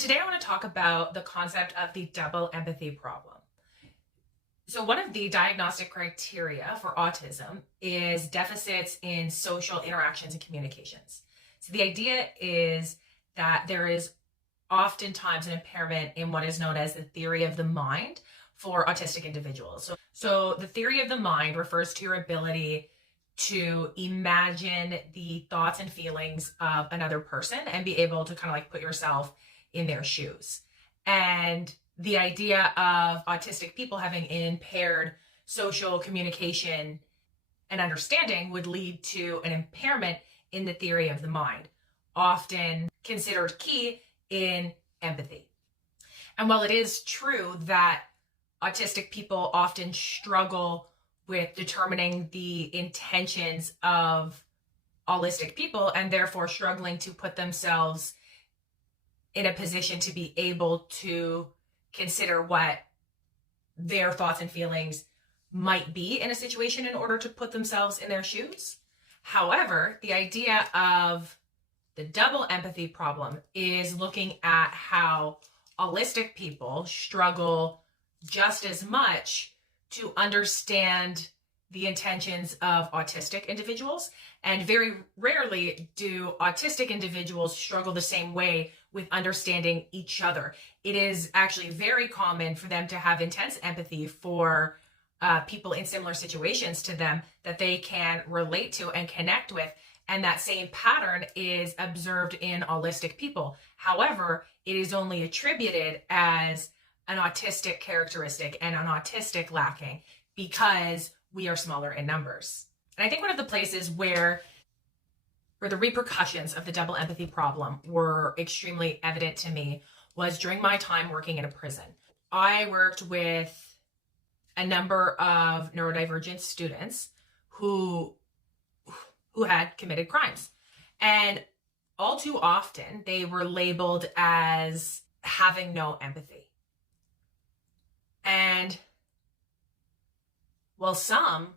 Today I want to talk about the concept of the double empathy problem. So one of the diagnostic criteria for autism is deficits in social interactions and communications. So the idea is that there is oftentimes an impairment in what is known as the theory of the mind for autistic individuals. So the theory of the mind refers to your ability to imagine the thoughts and feelings of another person and be able to kind of like put yourself in their shoes. And the idea of autistic people having impaired social communication and understanding would lead to an impairment in the theory of the mind, often considered key in empathy. And while it is true that autistic people often struggle with determining the intentions of allistic people and therefore struggling to put themselves in a position to be able to consider what their thoughts and feelings might be in a situation in order to put themselves in their shoes. However, the idea of the double empathy problem is looking at how allistic people struggle just as much to understand the intentions of autistic individuals. And very rarely do autistic individuals struggle the same way with understanding each other. It is actually very common for them to have intense empathy for people in similar situations to them that they can relate to and connect with. And that same pattern is observed in allistic people. However, it is only attributed as an autistic characteristic and an autistic lacking because we are smaller in numbers. And I think one of the places where the repercussions of the double empathy problem were extremely evident to me was during my time working in a prison. I worked with a number of neurodivergent students who had committed crimes. And all too often, they were labeled as having no empathy. And while some